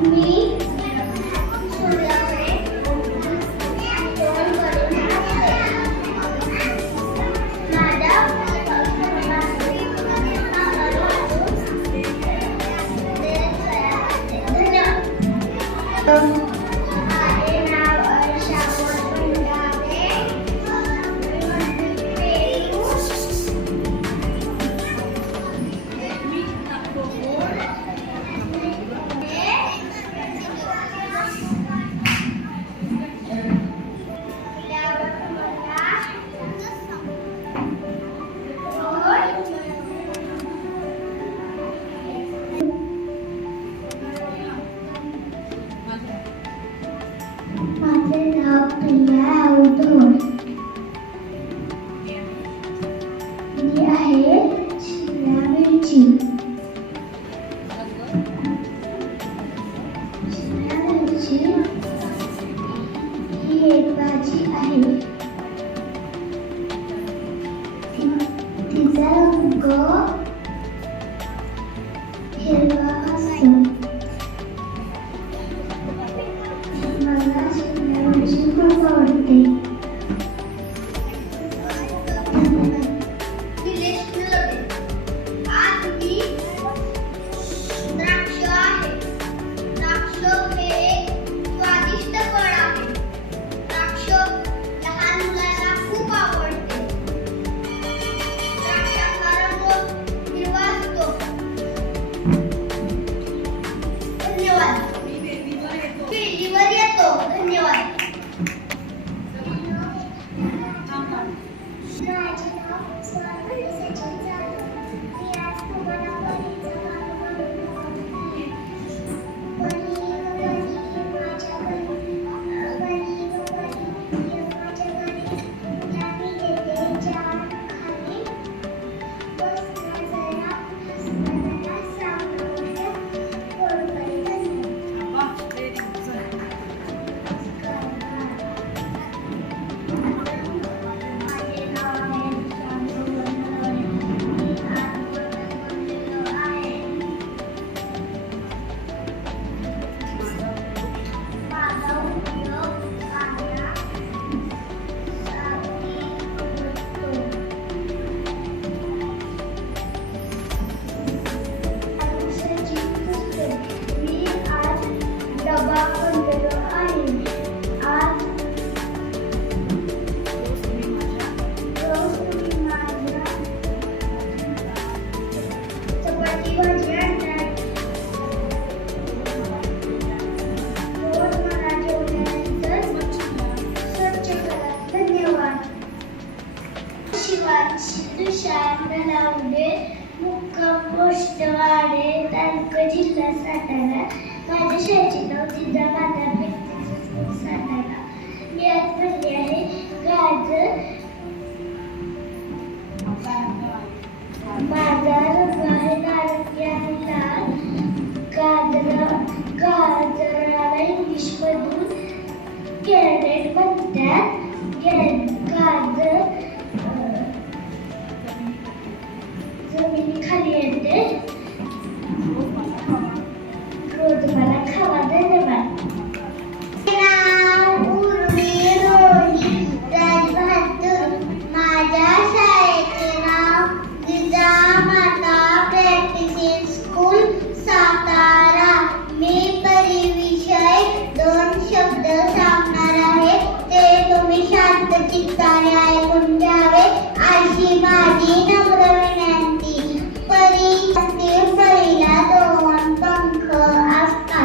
मी सूर्याकडे तोंड करून बसते. माझ्या माझे नाव अर्षा वरपुंडावे. माझे नाव प्रिया अवधूत. मी आहे शिमला मिरची. शिमला मिरची ही एक भाजी आहे. तिचा रंग हिरवा असतो. मला शिमला मिरची खूप आवडते. आज मी द्राक्ष आहे. द्राक्ष हे एक स्वादिष्ट फळ आहे. द्राक्ष लहान मुलांना खूप आवडते. द्राक्षाचा रंग हिरवा असतो. धन्यवाद. वेळीवर येतो. धन्यवाद. माझे नाव स्वाती सचिन जाधव. मी आज तुम्हाला माझ्या चपाती भाजी आणणार. रोज मला जेवल्यानंतर स्वच्छ करा. धन्यवाद. शिवाजी तुषार नलावडे, मुक्काम पोस्ट वाडे, तालुका जिल्हा सातारा. माझ्या शाळेचे नाव जिजामाता व्यक्तिगत स्कूल सातारा. मी आज म्हणले आहे गाजर. माझा रंग आहे नारंगी आणि लाल. गाजराला इंग्लिशमधून कॅरेट म्हणतात. गाजर जमिनीखाली येते. रोज मला खावा. धन्यवाद. माझ्या शाळेचे नाव जिजामाता प्रॅक्टिस स्कूल सातारा. मी परिविषय 2 शब्द सांगणार आहे. ते तुम्ही शांत चित्ताने ऐकून घ्यावे अशी माझी नम्र विनंती. परी असते, परीला 2 पंख असतात.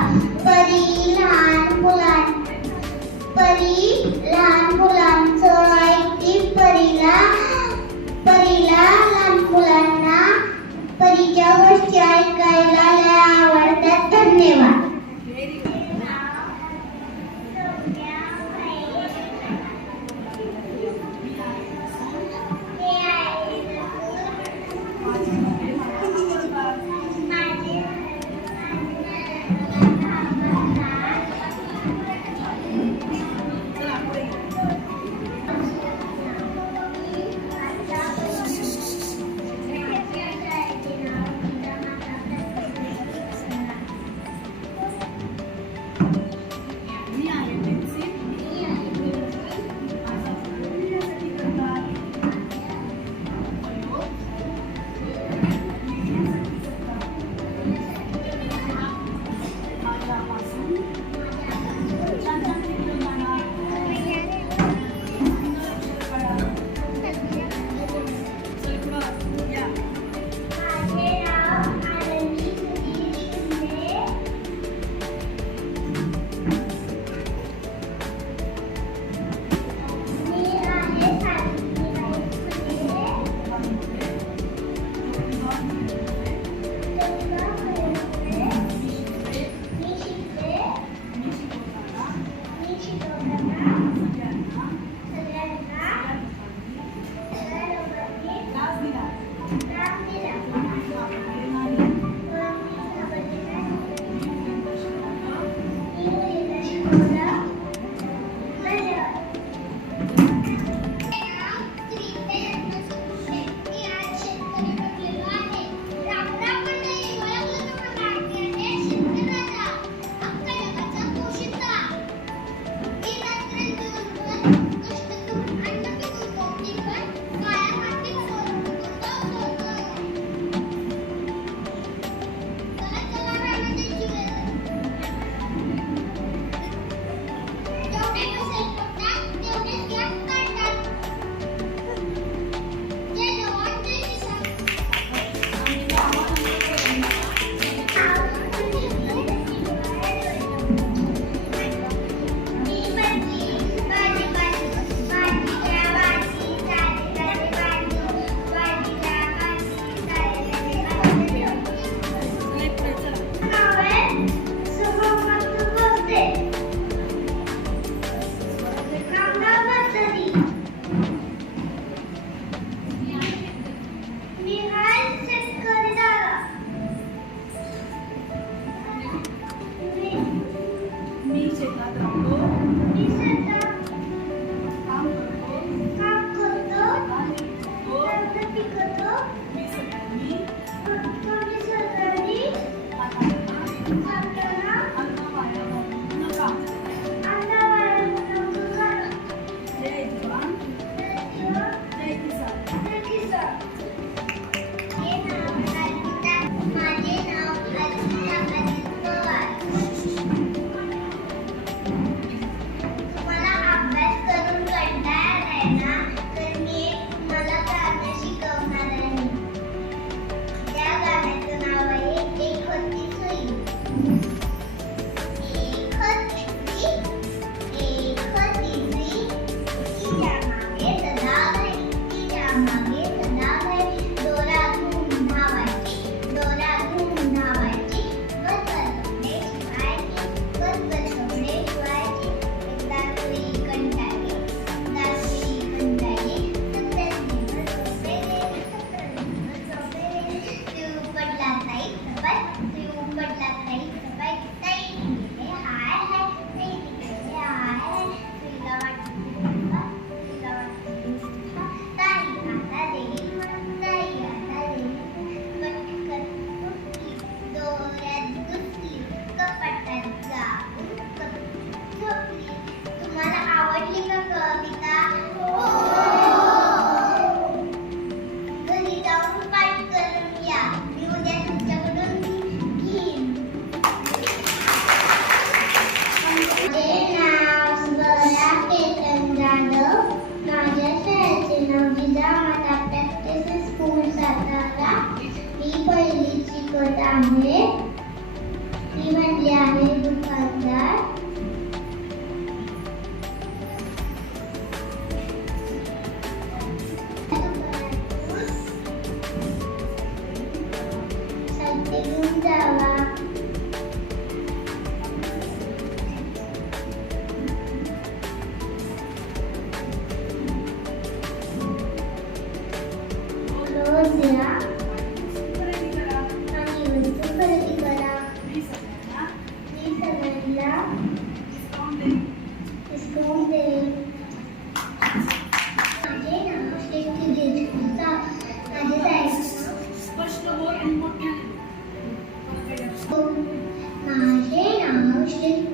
माझे नाव श्री